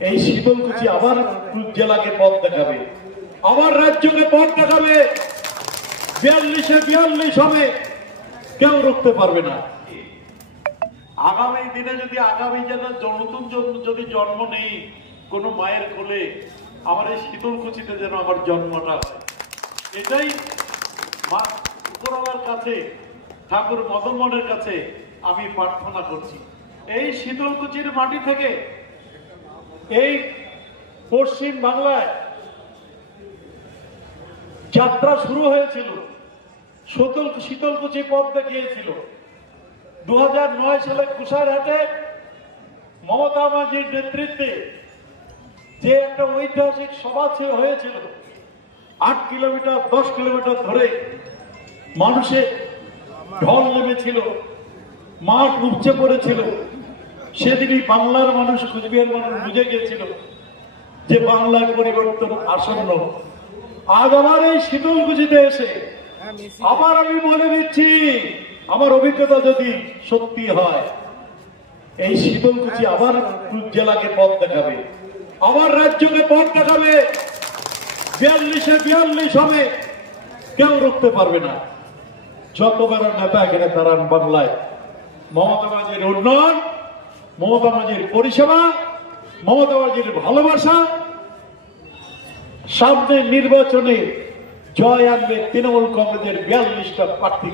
এই শীতলকুচি আবার জেলাকে পথ দেখাবে, আবার রাজ্যকে পথ দেখাবে। 42 হবে, কেউ রুখতে পারবে না। আগামী দিনে যদি আগামী নতুন যদি জন্ম নেই কোনো মায়ের কোলে, আমার এই শীতলকুচিতে যেন আমার জন্মটা হয়, এটাই মা উপরওয়ালার কাছে, ঠাকুর মদন মোহনের কাছে আমি প্রার্থনা করছি। এই শীতলকুচির মাটি থেকে এই পশ্চিম বাংলায় যাত্রা শুরু হয়েছিল, শীতলকুচি পথ দেখিয়েছিল। 2009 সালে কুশারহাটে মমতা মাঝির নেতৃত্বে যে একটা ঐতিহাসিক সভা হয়েছিল, 8 কিলোমিটার 10 কিলোমিটার ধরে মানুষের ঢল নেমেছিল, মাঠ উপচে পড়েছিল। সেদিনই বাংলার মানুষ, কুচবিহার মানুষ বুঝে গিয়েছিল যে বাংলার পরিবর্তন আসন্ন। আজ আমার এই শীতলকুচিতে এসে আবার আমি বলে দিচ্ছি, আমার অভিজ্ঞতা যদি সত্যি হয়, এই শীতলকুচি আবার জেলাকে পথ দেখাবে, আবার রাজ্যকে পথ দেখাবে। 42 হবে, কেউ রুখতে পারবে না। যত বড় নেতা এখানে দাঁড়ান বাংলায়, মমতা মাঝির উন্নয়ন, মমতা মাঝির পরিষেবা, মমতা মাঝির ভালোবাসা, সামনে নির্বাচনে জয় আনবে তৃণমূল কংগ্রেসের 42টা প্রার্থী।